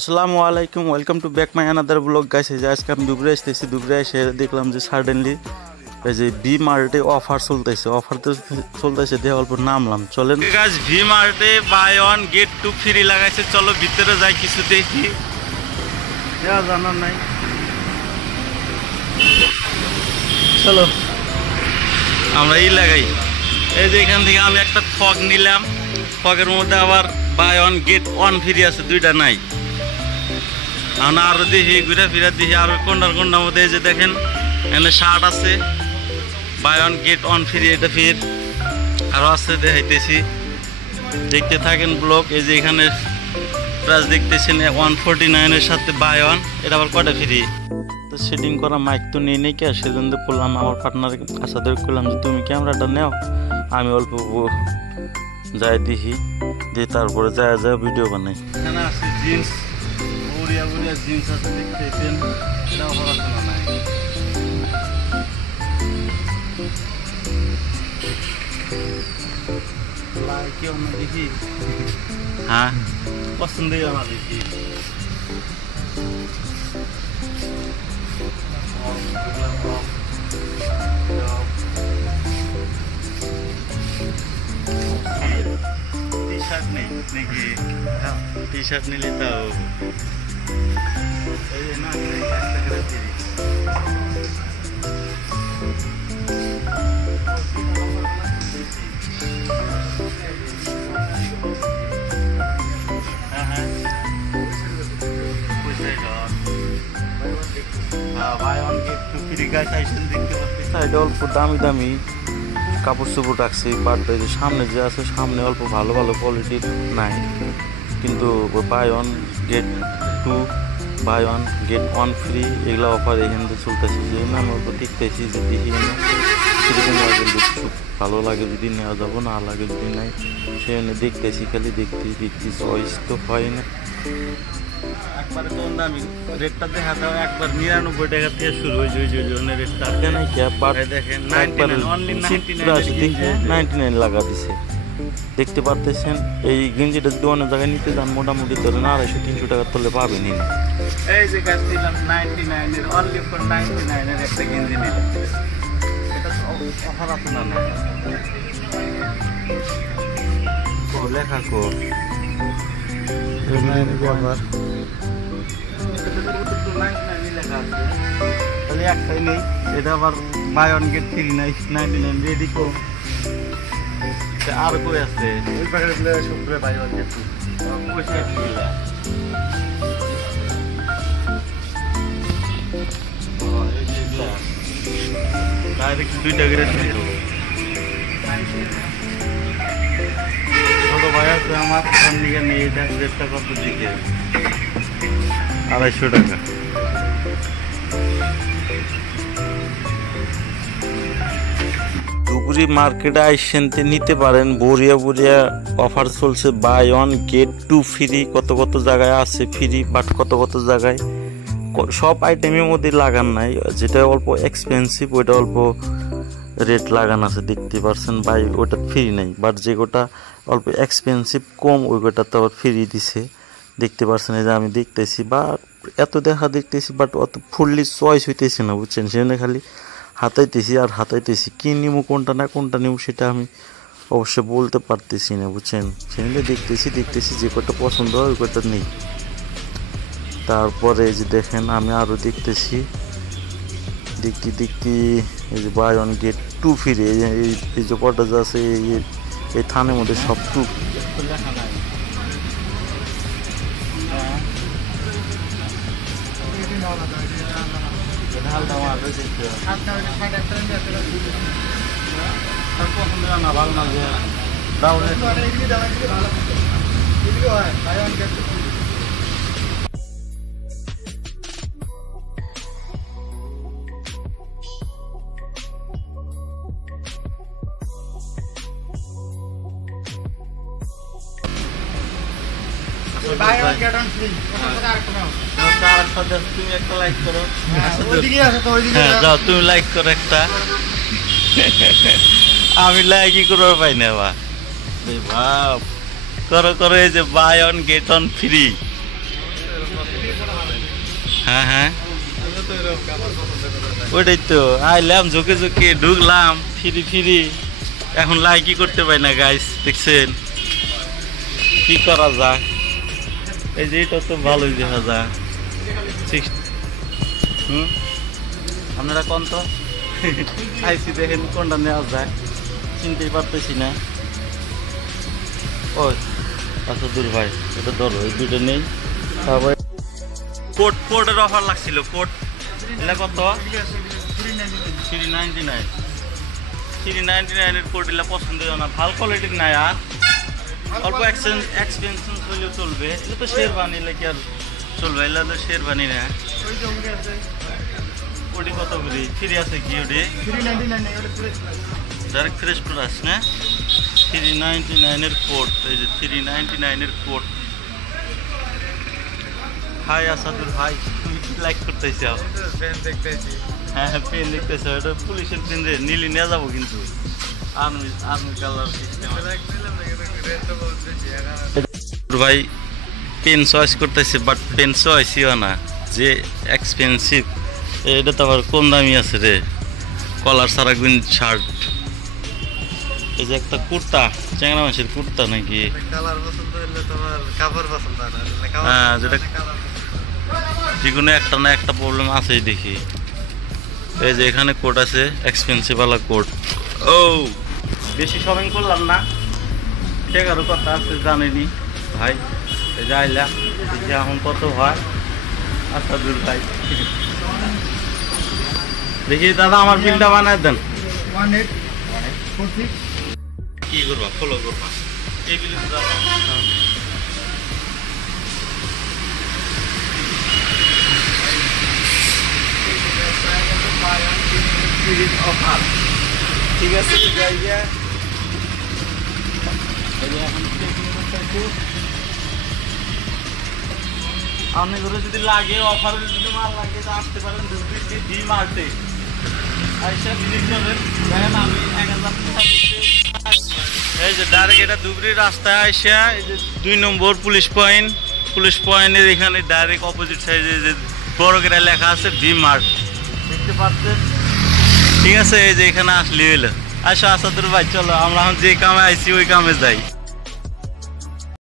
আসসালামু আলাইকুম, welcome to back my another blog guys. এই যে আজকে আমি দুপুরে আসতেছি, দুপুরে এসে দেখলাম যে সাডেনলি এই যে ভি মার্টে অফার চলতেছে, দিয়ে অল্প নামলাম। চলেন গাইস, ভি মার্টে buy one get two free লাগাইছে। চলো ভিতরে যাই, কিছু দেখি, জানার নাই। চলো আমরা লাগাই। এই যে এখান থেকে আমি একটা ফগ নিলাম, ফগের মধ্যে আবার buy one get one free আছে, দুইটা নাই। আমরা আরো দেখি, ঘুরে ফিরে দেখি আরো কোনটার মধ্যে। এই যে দেখেন এখানে শার্ট আছে, buy one get one free, এটা ফির আরো আছে, দেখাইতেছি, দেখতে থাকেন ব্লগ। এই যে এখানে প্রাইস দেখতেছেন 149 সাথে বাই ওয়ান, এটা আবার কটা ফ্রি। তো সেটিং করা মাইক তো নিয়ে নেই কে, সেজন্য বললাম আমার পার্টনার আসাদের করলাম যে তুমি ক্যামেরাটা নেও, আমি অল্প যাই দেখি, দিয়ে তারপরে যায় ভিডিও বানাই। এখানে আছে জিন্স, বুড়িয়া জিন্স আছে, দেখতেছেন, এটাও পড়াশোনা নাই। কেউ না দেখি, হ্যাঁ পছন্দ না দেখি। টি শার্ট নেই নাকি? টি শার্ট নিলে তাও না, অল্প দামি দামি কাপড় চোপড় রাখছি, বাট সামনে যে আছে, সামনে অল্প ভালো ভালো কোয়ালিটির নাই, কিন্তু buy one get two, buy one get one free, এগুলো অফার এখান থেকে চলতেছে। যে আমি অল্প দেখতেছি যে দেখি না সেরকম লাগে, ভালো লাগে যদি নেওয়া যাবো, না লাগে যদি নাই, সেখানে দেখতেছি, খালি দেখতে চয়েস তো হয় না। একবারে তো দামি রেটটা দেখা দাও, একবার 99 টাকা থেকে শুরু হয়েছে, ওই জন্য রেটটা নাই ক্যাপ, বাট দেখেন 99 লাগা দিছে, দেখতে পারতেছেন। এই গেঞ্জিটা যদি অন্য জায়গায় নিতে যান মোটামুটি ধরেন 250-300 টাকার তলে পাবেনই না। এই যে গাছ নিলাম 99 এর, অনলি ফর 99 এর একটা গেঞ্জি নিলাম, এটা অফার আছে না? লেখা কো একটাই নেই, এটা আবার buy one get free, 99 ready কো। আর কই আছে ওই প্যাকেটগুলো সবগুলো buy one get free, direct 2টা করে দিল। ছোট ভাই আছে আমার, সন্ধিকে নিয়ে এটা রেটটা কত দিকে? 250 টাকা। ধুবড়ি মার্কেটে আইসেন নিতে পারেন, বড়িয়া অফার চলছে, buy one get two free. কত জায়গায় আছে ফ্রি, বাট কত জায়গায় সব আইটেমের মধ্যে লাগান নাই, যেটা অল্প এক্সপেন্সিভ ওইটা অল্প রেট লাগান আছে, দেখতে পারছেন ভাই, ওটা ফ্রি নাই। বাট যে গোটা অল্প এক্সপেন্সিভ কম, ওই গোটা তো আবার ফ্রি দিছে, দেখতে পারছেন। এই যে আমি দেখতেছি, বা এত দেখতেছি, বাট অত ফুললি চয়েস হইতেছে না, বুঝছেন। সেখানে খালি হাতাইতেছি কি নিবো, কোনটা নিবো সেটা আমি অবশ্যই বলতে পারতেছি না, বুঝছেন। সেখানে দেখতেছি যে কটা পছন্দ হয় ওই কটা নেই। তারপরে এই যে দেখেন আমি আরো দেখতেছি, দেখতে এই যে buy one get two free, এই যে কটা যে আছে এই থানের মধ্যে সব টু লেখা নাই। তুমি একটা লাইক করো, যাও তুমি লাইক করো একটা, আমি লাইকই করবো পাই না। ভাব করো, এই যে buy one get one free, হ্যাঁ হ্যাঁ ওইটাই তো আইলাম ঝুঁকে ঝুঁকে ঢুকলাম ফিরি ফিরি এখন লাইকই করতে পারি না গাইস দেখছেন কি করা যায় এই যে এটা তো ভালোই দেখা যায় আপনারা কোন তো আইসি দেখেন কোনটা নেওয়া যায় চিনতেই পারতেছি না ও আচ্ছা দূর ভাই এটা ধরো এই দুটো নেই তারপরে কোটের অফার লাগছিল কোট এটা কত 399 399 এর কোট এলা পছন্দ হয় না ভালো কোয়ালিটির নাই আর অল্প এক্সপেন্সিভ হলেও চলবে এটা তো শেরবানি কি আর চলবে এটা তো শেরবানি না ওটি কত করে ফ্রি আছে কি ওটি 399 ডাইরেক্ট ফ্রেশ প্লাস না 399 এর কোট এই যে 399 এর কোট হাই আসাদুল ভাই তুমি কি লাইক করতেছ পেন দেখতেছি হ্যাঁ পেন দেখতেছ এটা পুলিশের পেন রে নীলি নিয়ে যাবো কিন্তু আর্মি কালার সিস্টেম ভাই পেন চয়েস করতেছে বাট পেন চয়েসইও না যে এক্সপেন্সিভ এটা তো আবার কম দামি আছে রে কলার সারা গুণ শার্ট এই যে একটা কুর্তা চ্যাংরা মাছের কুর্তা নাকি হ্যাঁ যেটা যেকোনো একটা না একটা প্রবলেম আছেই দেখি এই যে এখানে কোট আছে এক্সপেন্সিভ ওয়ালা কোট ও বেশি শপিং করলাম না টেকারও কথা আছে জানেনি ভাই এই যে আইলাম দেখি এখন কত হয় আচ্ছা দূর ভাই দেখি দাদা আমার বিলটা বানায় দেন কি করবা ফলো করবা এই বিল ঠিক আছে আপনি ঘরে যদি লাগে অফার যদি মাল লাগে আসতে পারেন ডি মার্টে আইসা ভিজিট করবেন দেখেন আমি 1000 টাকা এই যে ডাইরেক্ট এটা ধুবড়ি রাস্তায় আইসা এই যে 2 নম্বর পুলিশ পয়েন্টের এখানে ডাইরেক্ট অপোজিট সাইডে যে বড় করে লেখা আছে ভি মার্ট দেখতে পাচ্ছেন ঠিক আছে এই যে এখানে আসলে হইলো আচ্ছা আসাদুর ভাই চলো আমরা এখন যে কামে আইছি ওই কামে যাই